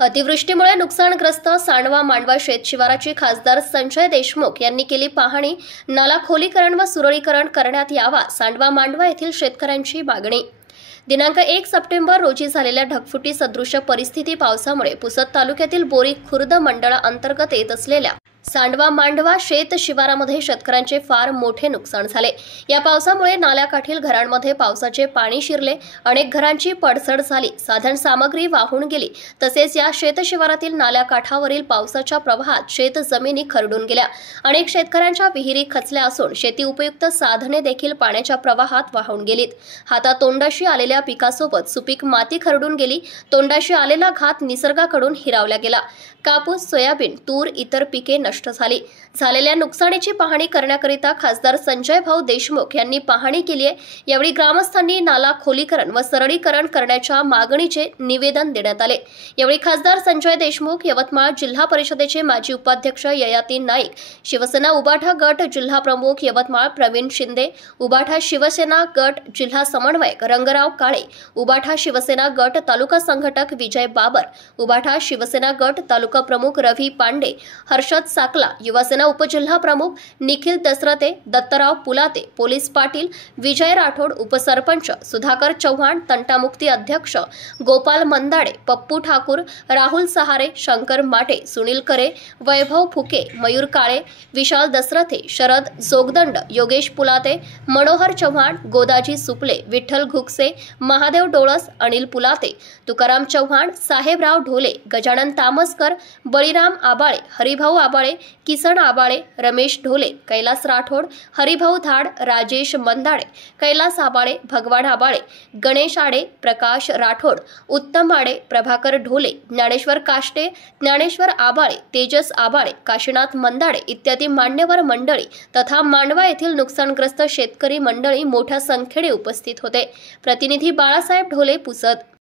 अतिवृष्टीमुळे नुकसानग्रस्त सांडवा मांडवा शेतशिवाराची खासदार संजय देशमुख यांनी केली पाहणी। नाला खोलीकरण व सुरळीकरण करण्यात यावा, सांडवा मांडवा येथील शेतकऱ्यांची मागणी। दिनांक 1 सप्टेंबर रोजी झालेल्या ढगफुटी सदृश परिस्थिती पावसामुळे पुसद तालुक्यातील बोरी खुर्द मंडळाअंतर्गत येत असलेल्या सांडवा मांडवा शेत शिवारामध्ये शेतकऱ्यांचे फार मोठे नुकसान झाले। या पावसामुळे नाल्याकाठील घरांमध्ये पावसाचे पाणी शिरले, अनेक घरांची पडझड झाली, साधन सामग्री वाहून गेली। तसेच या शेत शिवारातील नाल्याकाठावरील पावसाच्या प्रवाहात शेत जमिनी खरडून गेल्या। अनेक शेतकऱ्यांच्या विहिरी खचल्या असून शेती उपयुक्त साधने देखील पाण्याच्या प्रवाहात वाहून गेलीत। हातातोंडाशी आलेल्या पिकासोबत सुपीक माती खरडून गेली। तोंडाशी आलेला घात निसर्गाकडून हिरावला गेला। कापूस, सोयाबीन, तूर इतर पिके नष्ट झाली। झालेल्या नुकसानीची पाहणी करण्याकरिता खासदार संजय भाऊ देशमुख यांनी पाहणी केली आहे। यावेळी ग्रामस्थांनी नाला खोलीकरण व सरळीकरण करण्याच्या मागणीचे निवेदन देण्यात आले। यावेळी खासदार संजय देशमुख, यवतमाळ जिल्हा परिषदेचे माजी उपाध्यक्ष ययाती नाईक, शिवसेना उबाठा गट जिल्हा प्रमुख यवतमाळ प्रवीण शिंदे, उबाठा शिवसेना गट जिल्हा समन्वयक रंगराव काळे, उबाठा शिवसेना गट तालुका संघटक विजय बाबर, उबाठा शिवसेना गट तालुका प्रमुख रवी पांडे, हर्षद साकला, युवासेना उपजिल्हा प्रमुख निखिल दसरथे, दत्तराव पुलाते, पोलीस पाटील विजय राठोड, उपसरपंच सुधाकर चव्हाण, तंटामुक्ती अध्यक्ष गोपाल मंदाडे, पप्पू ठाकूर, राहुल सहारे, शंकर माटे, सुनील करे, वैभव फुके, मयूर काळे, विशाल दसरथे, शरद जोगदंड, योगेश पुलाते, मनोहर चव्हाण, गोदाजी सुपले, विठ्ठल घुकसे, महादेव डोळस, अनिल पुलाते, तुकाराम चव्हाण, साहेबराव ढोले, गजानन तामसकर, बळीराम आबाळे, हरिभाऊ आबाळे, किसन आबाळे, रमेश ढोले, कैलास राठोड, हरिभाऊ धाड, राजेश मंदाडे, कैलास आबाळे, भगवान आबाळे, गणेश आडे, प्रकाश राठोड, उत्तम आडे, प्रभाकर ढोले, ज्ञानेश्वर काष्टे, ज्ञानेश्वर आबाळे, तेजस आबाळे, काशीनाथ मंदाडे इत्यादी मान्यवर मंडळी तथा मांडवा येथील नुकसानग्रस्त शेतकरी मंडळी मोठ्या संख्येने उपस्थित होते। प्रतिनिधी बाळासाहेब ढोले, पुसद।